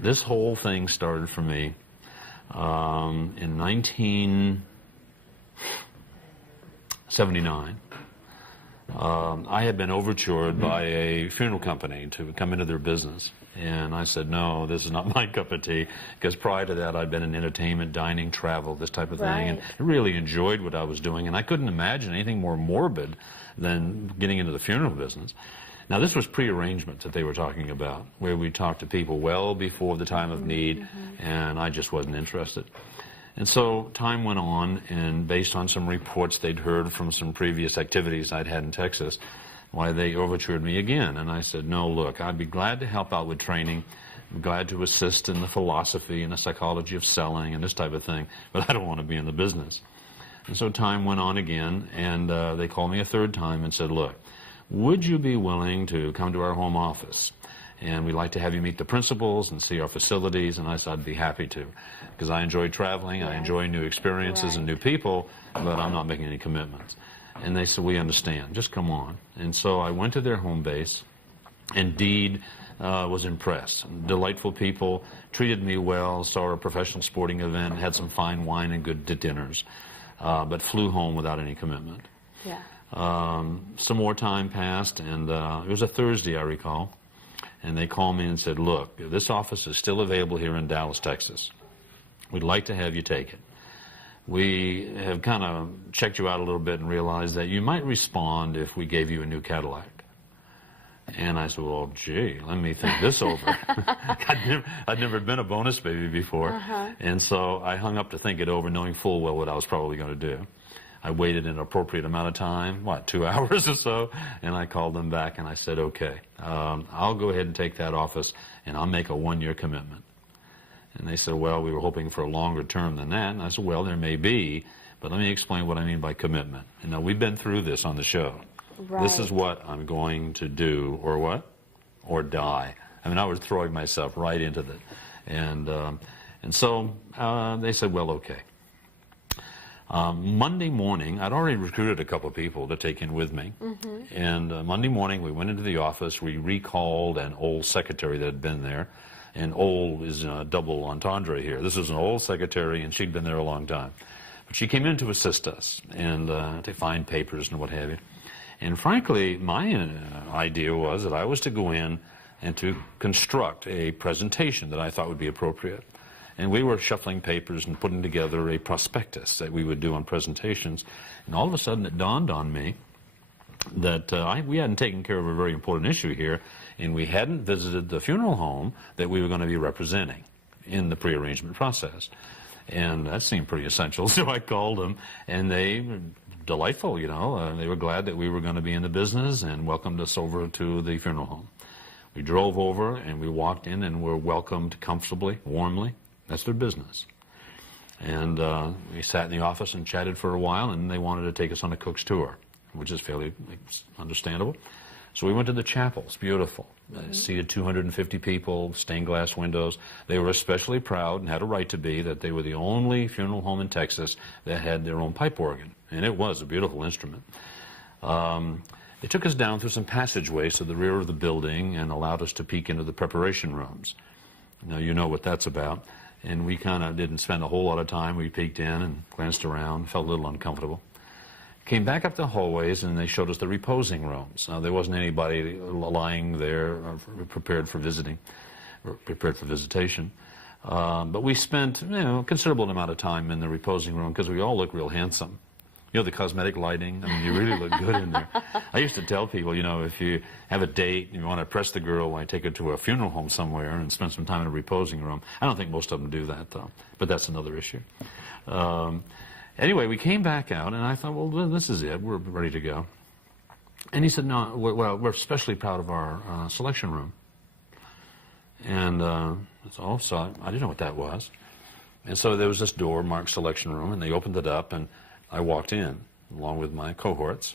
This whole thing started for me in 1979. I had been overtured by a funeral company to come into their business. And I said, no, this is not my cup of tea, because prior to that I'd been in entertainment, dining, travel, this type of thing, and really enjoyed what I was doing, and I couldn't imagine anything more morbid than getting into the funeral business. Now, this was pre-arrangement that they were talking about, where we talked to people well before the time of need, and I just wasn't interested. And so time went on, and based on some reports they'd heard from some previous activities I'd had in Texas, why they overtured me again. And I said, no, look, I'd be glad to help out with training, I'm glad to assist in the philosophy and the psychology of selling and this type of thing, but I don't want to be in the business. And so time went on again, and they called me a third time and said, look, would you be willing to come to our home office? And we'd like to have you meet the principals and see our facilities. And I said, I'd be happy to, because I enjoy traveling, I enjoy new experiences and new people, but I'm not making any commitments. And they said, we understand, just come on. And so I went to their home base. Indeed, was impressed. Delightful people, treated me well, saw a professional sporting event, had some fine wine and good dinners, but flew home without any commitment. Yeah. Some more time passed, and it was a Thursday, I recall, and they called me and said, look, this office is still available here in Dallas, Texas. We'd like to have you take it. We have kind of checked you out a little bit and realized that you might respond if we gave you a new Cadillac. And I said, well, gee, let me think this over. I'd never been a bonus baby before. And so I hung up to think it over, knowing full well what I was probably going to do. I waited an appropriate amount of time, 2 hours or so, and I called them back and I said, okay, I'll go ahead and take that office and I'll make a one-year commitment. And they said, well, we were hoping for a longer term than that. And I said, well, there may be, but let me explain what I mean by commitment. And now, we've been through this on the show. Right. This is what I'm going to do, or what? Or die. I mean, I was throwing myself right into it. And so they said, well, okay. Monday morning, I'd already recruited a couple of people to take in with me. And Monday morning, we went into the office. We recalled an old secretary that had been there. And old is a double entendre here. This was an old secretary, and she'd been there a long time. But she came in to assist us and to find papers and what have you. And frankly, my idea was that I was to go in and to construct a presentation that I thought would be appropriate. And we were shuffling papers and putting together a prospectus that we would do on presentations. And all of a sudden, it dawned on me that we hadn't taken care of a very important issue here, and we hadn't visited the funeral home that we were going to be representing in the pre-arrangement process. And that seemed pretty essential, so I called them, and they were delightful, you know. They were glad that we were going to be in the business and welcomed us over to the funeral home. We drove over, and we walked in, and were welcomed comfortably, warmly. That's their business. And we sat in the office and chatted for a while, and they wanted to take us on a cook's tour, which is fairly understandable. So we went to the chapel. It's beautiful. Seated 250 people, stained glass windows. They were especially proud, and had a right to be, that they were the only funeral home in Texas that had their own pipe organ. And it was a beautiful instrument. They took us down through some passageways to the rear of the building and allowed us to peek into the preparation rooms. Now, you know what that's about. And we kind of didn't spend a whole lot of time. We peeked in and glanced around, felt a little uncomfortable. Came back up the hallways, and they showed us the reposing rooms. Now, there wasn't anybody lying there prepared for visiting, or prepared for visitation. But we spent, a considerable amount of time in the reposing room, because we all look real handsome. You know, the cosmetic lighting, I mean, you really look good in there. I used to tell people, if you have a date and you want to impress the girl, why take her to a funeral home somewhere and spend some time in a reposing room. I don't think most of them do that, though, but that's another issue. Anyway, we came back out, and I thought, well, this is it. We're ready to go. And he said, no, we're especially proud of our selection room. And so I didn't know what that was. And so there was this door marked selection room, and they opened it up, and I walked in along with my cohorts.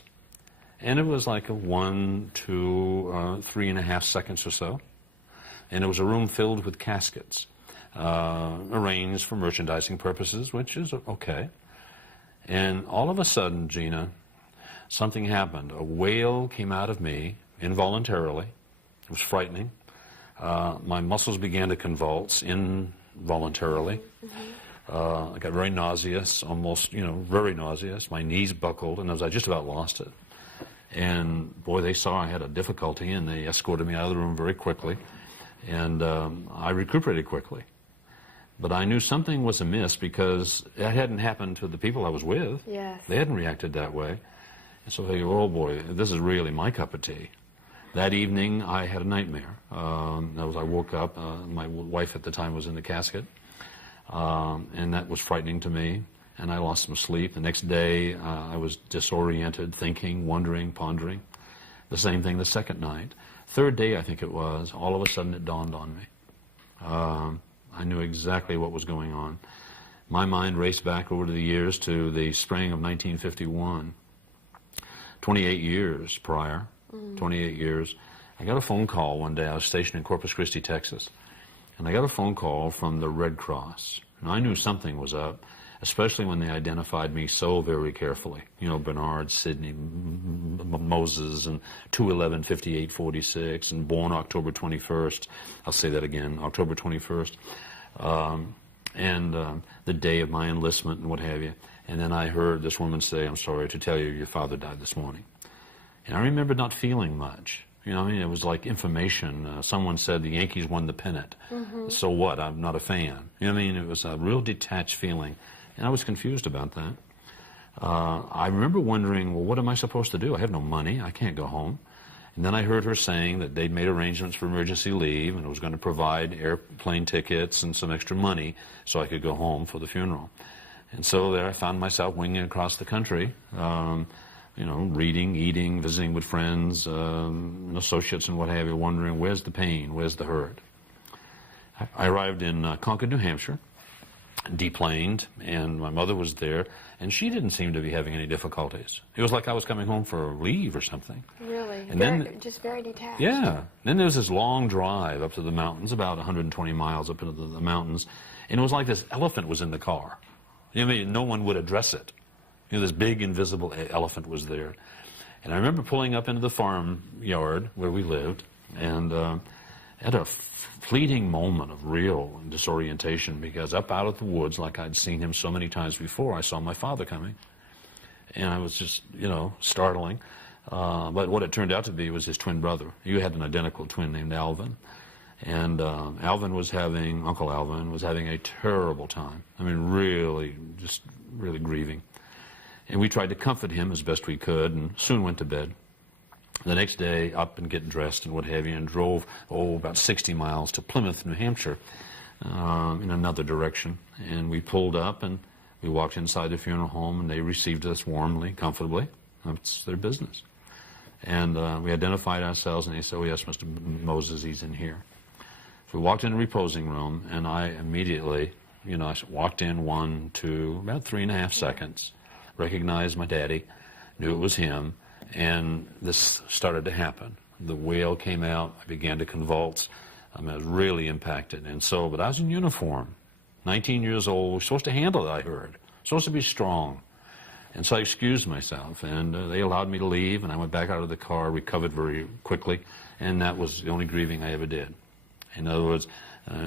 And it was like a 1, 2, 3.5 seconds or so. And it was a room filled with caskets, arranged for merchandising purposes, which is okay. And all of a sudden, Gina, something happened. A wail came out of me involuntarily. It was frightening. My muscles began to convulse involuntarily. I got very nauseous, almost, very nauseous. My knees buckled, and I just about lost it. And boy, they saw I had a difficulty, and they escorted me out of the room very quickly. And I recuperated quickly. But I knew something was amiss because it hadn't happened to the people I was with. Yes. They hadn't reacted that way. And so I thought, oh boy, this is really my cup of tea. That evening, I had a nightmare. I woke up. My wife at the time was in the casket, and that was frightening to me. And I lost some sleep. The next day, I was disoriented, thinking, wondering, pondering. The same thing the second night. Third day, I think it was, all of a sudden it dawned on me. I knew exactly what was going on. My mind raced back over the years to the spring of 1951. 28 years prior, 28 years. I got a phone call one day. I was stationed in Corpus Christi, Texas. And I got a phone call from the Red Cross. And I knew something was up, especially when they identified me so very carefully. Bernard, Sidney, Moses, and 2/11/58/46, and born October 21st. I'll say that again, October 21st. The day of my enlistment and what have you. And then I heard this woman say, "I'm sorry to tell you, your father died this morning." And I remember not feeling much. It was like information. Someone said the Yankees won the pennant. So what? I'm not a fan. It was a real detached feeling. And I was confused about that. I remember wondering, well, what am I supposed to do? I have no money. I can't go home. And then I heard her saying that they'd made arrangements for emergency leave and it was going to provide airplane tickets and some extra money so I could go home for the funeral. And so there I found myself winging across the country, reading, eating, visiting with friends, associates and what have you, wondering, where's the pain, where's the hurt? I arrived in Concord, New Hampshire, deplaned, and my mother was there, and she didn't seem to be having any difficulties. It was like I was coming home for leave or something. Really? And then, just very detached. Yeah. Then there was this long drive up to the mountains, about 120 miles up into the mountains, and it was like this elephant was in the car. No one would address it. This big invisible elephant was there. And I remember pulling up into the farm yard where we lived, and at a fleeting moment of real disorientation, because up out of the woods, like I'd seen him so many times before, I saw my father coming. And I was just, startling. But what it turned out to be was his twin brother. He had an identical twin named Alvin. And Uncle Alvin was having a terrible time. Really grieving. And we tried to comfort him as best we could and soon went to bed. The next day, up and get dressed and what have you, and drove, about 60 miles to Plymouth, New Hampshire, in another direction. And we pulled up and we walked inside the funeral home, and they received us warmly, comfortably. That's their business. And we identified ourselves, and they said, "Oh, yes, Mr. Moses, he's in here." So we walked in the reposing room, and I immediately, I walked in 1, 2, about 3.5 seconds, recognized my daddy, knew it was him. And this started to happen. The wail came out. I began to convulse. I was really impacted. But I was in uniform, 19 years old, supposed to handle it, I heard. Supposed to be strong. And so I excused myself, and they allowed me to leave, and I went back out of the car, recovered very quickly, and that was the only grieving I ever did. In other words,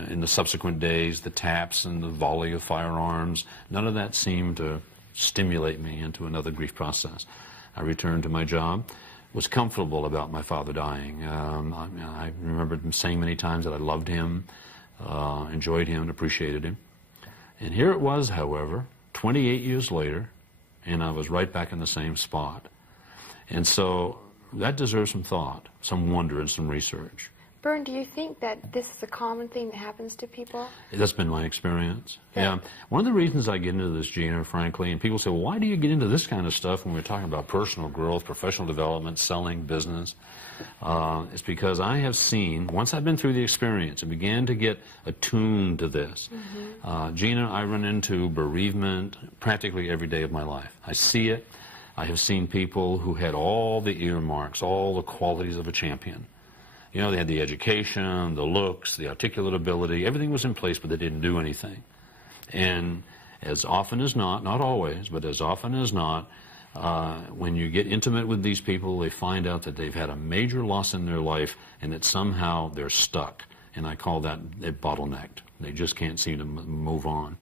in the subsequent days, the taps and the volley of firearms, none of that seemed to stimulate me into another grief process. I returned to my job, was comfortable about my father dying. I remembered him saying many times that I loved him, enjoyed him, and appreciated him. And here it was, however, 28 years later, and I was right back in the same spot. And so that deserves some thought, some wonder, and some research. Bern, do you think that this is a common thing that happens to people? That's been my experience. Yeah. One of the reasons I get into this, Gina, frankly, and people say, well, why do you get into this kind of stuff when we're talking about personal growth, professional development, selling, business? It's because I have seen, once I've been through the experience and began to get attuned to this, Gina, I run into bereavement practically every day of my life. I see it. I have seen people who had all the earmarks, all the qualities of a champion. They had the education, the looks, the articulate ability, everything was in place, but they didn't do anything. And as often as not always, but as often as not, when you get intimate with these people, they find out that they've had a major loss in their life and that somehow they're stuck and I call that it bottlenecked. They just can't seem to move on.